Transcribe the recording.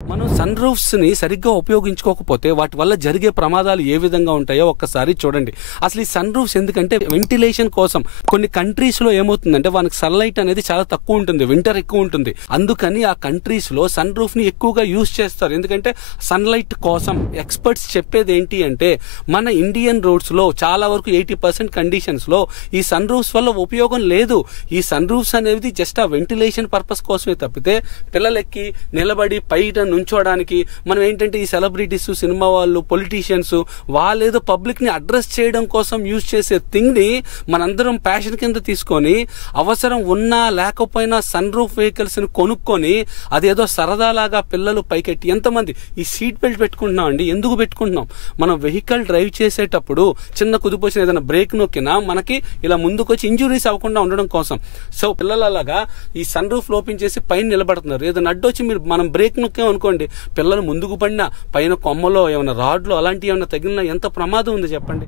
మనం sun roofs ని సరిగ్గా ఉపయోగించుకోకపోతే వాటి వల్ల జరిగే ప్రమాదాలు ఏ విధంగా ఉంటాయో ఒక్కసారి చూడండి. అసలు ఈ సన్ రూఫ్స్ ఎందుకంటే వెంటిలేషన్ కోసం. కొన్ని కంట్రీస్ లో ఏమవుతుందంటే వానికి సన్లైట్ అనేది చాలా తక్కువ ఉంటుంది, వింటర్ ఎక్కువ ఉంటుంది. అందుకని ఆ కంట్రీస్ లో సన్ రూఫ్ ని ఎక్కువగా యూజ్ చేస్తారు. ఎందుకంటే సన్లైట్ కోసం. ఎక్స్పర్ట్స్ చెప్పేది ఏంటి అంటే మన ఇండియన్ రోడ్స్ లో చాలా వరకు 80% కండిషన్స్ లో ఈ సన్ రూఫ్స్ వల్ల ఉపయోగం లేదు. ఈ సన్ రూఫ్స్ అనేది జస్ట్ ఆ వెంటిలేషన్ పర్పస్ కోసమే తప్పితే పిల్లలెక్కి నిలబడి పైట నుంచోడానికి మనం ఏంటంటే ఈ సెలబ్రిటీస్, సినిమా వాళ్ళు, పొలిటీషియన్స్ వాళ్ళేదో పబ్లిక్ ని అడ్రస్ చేయడం కోసం యూజ్ చేసే థింగ్ ని మనందరం ప్యాషన్ కింద తీసుకొని అవసరం ఉన్నా లేకపోయినా సన్ రూఫ్ వెహికల్స్ ని కొనుక్కొని అదేదో సరదాలాగా పిల్లలు పైకెట్టి ఎంతమంది ఈ సీట్ బెల్ట్ పెట్టుకుంటున్నాం అండి. ఎందుకు పెట్టుకుంటున్నాం? మనం వెహికల్ డ్రైవ్ చేసేటప్పుడు చిన్న కుదుపు వచ్చిన ఏదైనా బ్రేక్ నొక్కినా మనకి ఇలా ముందుకు వచ్చి ఇంజురీస్ అవ్వకుండా ఉండడం కోసం. సో పిల్లలలాగా ఈ సన్ రూఫ్ ఓపెన్ చేసి పైన నిలబడుతున్నారు. ఏదైనా అడ్డొచ్చి మీరు మనం బ్రేక్ నొక్కాం అనుకోండి, పిల్లలు ముందుకు పడినా పైన కొమ్మలో ఏమైనా రాడ్లు అలాంటివి ఏమైనా తగిలినా ఎంత ప్రమాదం ఉంది చెప్పండి.